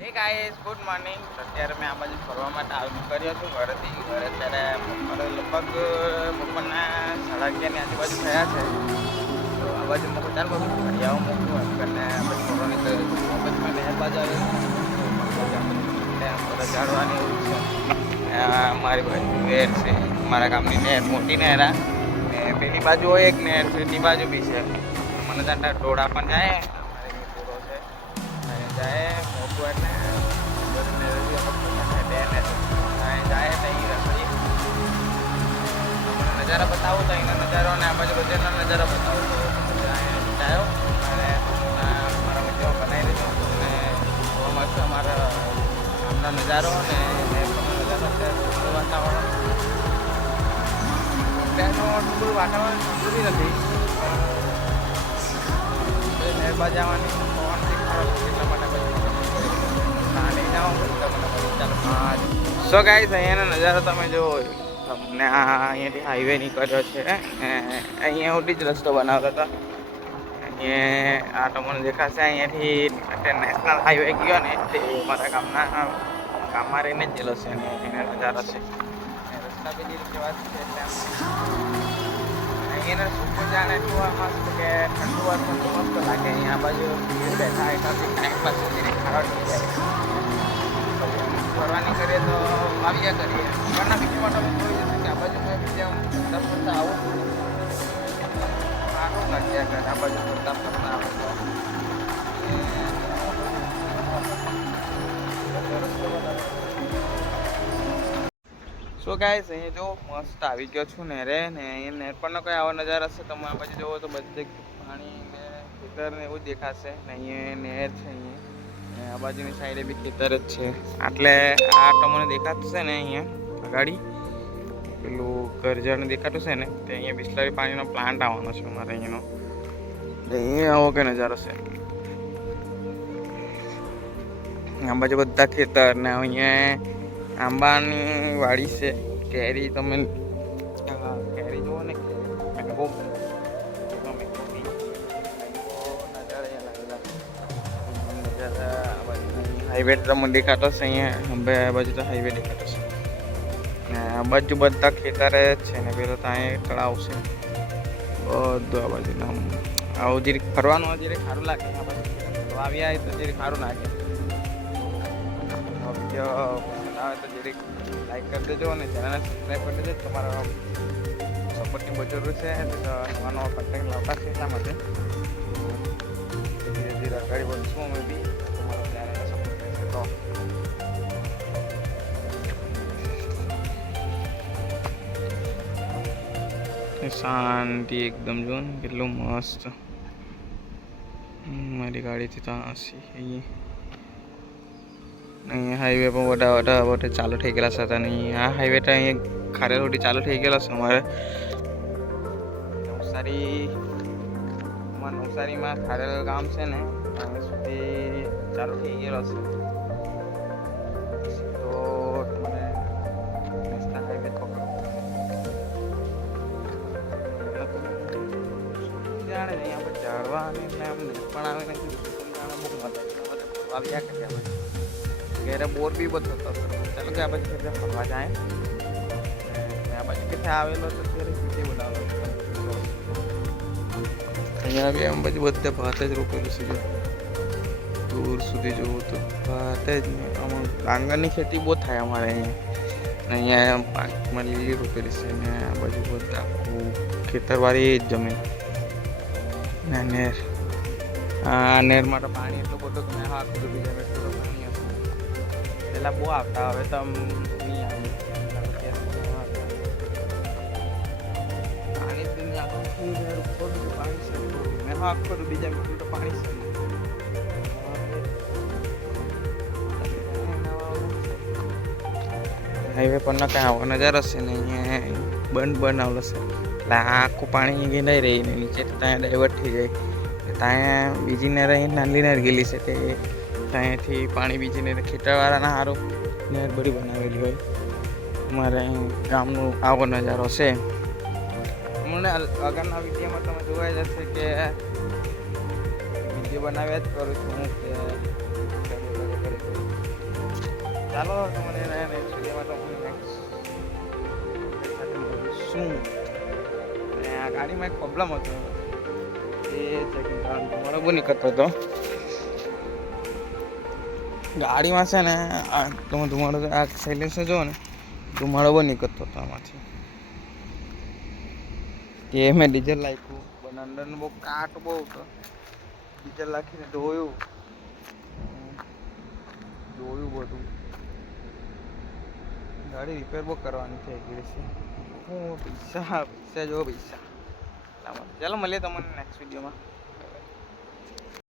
હે guys, good morning. અત્યારે મેં આ બાજુ ફરવા માટે આવી કર્યો છું ઘરેથી. ઘરે અત્યારે લગભગ બપોરના 11:30ની આજુબાજુ થયા છે. તો આ બાજુ મૂકું, ચાલ બાજુ ફરી મૂકું એમ કરીને આ બાજુ ફરવાની કર્યો છું. આ બાજુ મેં નહેર બાજુ આવ્યો ઝાડવાની એવું છે. મારી બાજુ નહેર છે, મારા ગામની નહેર, મોટી નહેર. ને પેલી બાજુ હોય એક નહેર, પેલી બાજુ બી છે. મને ત્યાં ડોળા પણ જાય, અમારે પૂરો છે જાય મોટું એટલે જાય તમને નજારા બતાવું તો અહીંનો નજારો અને આ બાજુ બજારનો નજારો બતાવું તો જાયો અને મારા મિત્રો બનાવી દીધો અને મસ્ત અમારા ગામનો નજારો અને નજારો અત્યારે વાતાવરણ અત્યારનું વાતાવરણ ઠંડુ નથી. નહેરબા જવાની પવન દેખાડો એટલા માટે સો ગાઈસ, અહીંયાનો નજારો તમે જુઓ. તમને અહીંયાથી હાઈવે નીકળ્યો છે. અહીંયા સુધી જ રસ્તો બનાવતો હતો. અહીંયા આ તમને દેખાશે. અહીંયાથી અત્યારે નેશનલ હાઈવે ગયો ને તે મારા ગામમાં રહીને જ ગયેલો છે અને એના નજારો છે. રસ્તા બી જેવા છે એટલે અહીંયાને શું જાણે જોવા મસ્ત કે ઠંડુ મસ્ત લાગે. અહીંયા આ બાજુ બેઠા એકાથી ટાઈમ પાસ કરીને ખાવા થઈ જાય. ફરવાની કરીએ તો આવ્યા કરીએ. ઘરના બીજી માટે અમે જોઈ જશે કે આ બાજુ મેં બીજા ફરતા ફરતા આવું સારું લાગ્યા કરે. આ બાજુ ફરતા ફરતા આવે સો ગાઈસ, અહીંયા જો મસ્ત આવી ગયો છું નહેરે ને. અહીંયા નહેર પરનો કંઈ આવો નજારો હશે તમે આ બાજુ જુઓ તો બધે પાણી ને ખેતર ને એવું જ દેખાશે. ને અહીંયા નહેર છે. અહીંયા આ બાજુની સાઈડે બી ખેતર જ છે. એટલે આ તમને દેખાતું છે ને અહીંયા અગાડી પેલું કરજણ દેખાતું છે ને તે અહીંયા બિસ્લરી પાણીનો પ્લાન્ટ આવવાનો છે અમારે અહીંયાનો. અહીંયા આવો કે નજારો છે. આ બાજુ બધા ખેતર ને અહીંયા આંબાની વાડી છે. કેરી તમે કેરી જુઓ ને, હાઈવે તમને દેખાતો છે. અહીંયા આ બાજુ તો હાઈવે દેખાતો છે ને આ બાજુ બધા ખેતરે છે ને પેલો ત્યાં તળાવ છે બધું. આ બાજુ આવું જરીક ફરવાનું જરીક સારું લાગે. આ બાજુ આવી આવે તો જરીક સારું લાગે. આવે તો જરીક લાઈક કરી દેજો અને ચેનલને સબસ્ક્રાઈબ કરી દેજો. તમારા સપોર્ટની બહુ જરૂર છે. નવા નવા કન્ટેન્ટ લાવતા છે એટલા માટે ધીરે ધીરે આગળ વધશું અમે બી. તમારો ચેનલને સપોર્ટ કરશે તો શાંતિ એકદમ. જો ને કેટલું મસ્ત. મારી ગાડીથી તો અહીંયા હાઈવે પર બધા ચાલુ થઈ ગયેલા છે. અને આ હાઈવે તો અહીંયા ખારેલ સુધી ચાલુ થઈ ગયેલો છે. અમારે નવસારીમાં ખારેલ ગામ છે ને ત્યાં સુધી ચાલુ થઈ ગયેલો છે. તો તમને નેશનલ હાઈવે પકડો જાણે અહીંયા પર ઝાડવા અને એમ પણ આવે ને બહુ મજા આવ્યા કરીએ. અમે ઘેરે બોર બી બધો થતો. ચાલો કે આ બાજુ ફરવા જાય. આ બાજુ કે આવેલો તો ત્યારે સુધી બોલાવેલો. અહીંયા બી આમ બાજુ બધે ભાત જ રોપેલું છે. દૂર સુધી જોવું તો ભાત જ નહીં. આમાં ડાંગરની ખેતી બહુ થાય અમારે અહીંયા. અહીંયા પાકમાં લીલી રોપેલી છે ને આ બાજુ બધા ખેતરવાળી જ જમીન ને નહેર. આ નહેરમાં તો પાણી એટલું બધું કે હા બધું બીજા એટલું પાણી હશે. પેલા બહુ આવતા, હવે તો નહીં આવે. પાણી જ નહીં આવતું. પાણી છે મેં હા આખું બીજા બધું તો પાણી છે. હાઈવે પરનો કાંઈ આવો નજારો છે ને અહીંયા બંધ આવેલો છે. એટલે આખું પાણી ગેંડાઈ રહી ને નીચે ત્યાં ડાયવર્ટ થઈ જાય. ત્યાં બીજી નહેર અહીં નાની નહેર ગયેલી છે તે ત્યાંથી પાણી બીજી નહેર ખેતરવાળાના સારું નહેર બધી બનાવેલી હોય. અમારે અહીં ગામનો આવો નજારો છે. મને આગળના વિડીયોમાં તમે જોવા જશે કે વિડીયો બનાવ્યા જ કરું છું કે ચાલો તમને નેક્સ્ટ વિડીયોમાં તમને નેક્સ્ટ શું આ ગાડીમાં એક પ્રોબ્લેમ હતો એ ચેકિંગ કરવાનો તમારો બહુ નીકળતો હતો ગાડીમાં છે ને તમે ધુમાડો આ સાયલેન્સર જુઓ ને ધુમાડો બહુ નીકળતો હતો આમાંથી કે મેં ડીઝલ નાખ્યું પણ અંદરનું બહુ કાટ બહુ હતો ડીઝલ નાખીને ધોયું બધું ગાડી રિપેર બહુ કરવાની થઈ ગઈ છે હું પૈસા જો પૈસા ચાલો મળીએ તમને નેક્સ્ટ વિડીયોમાં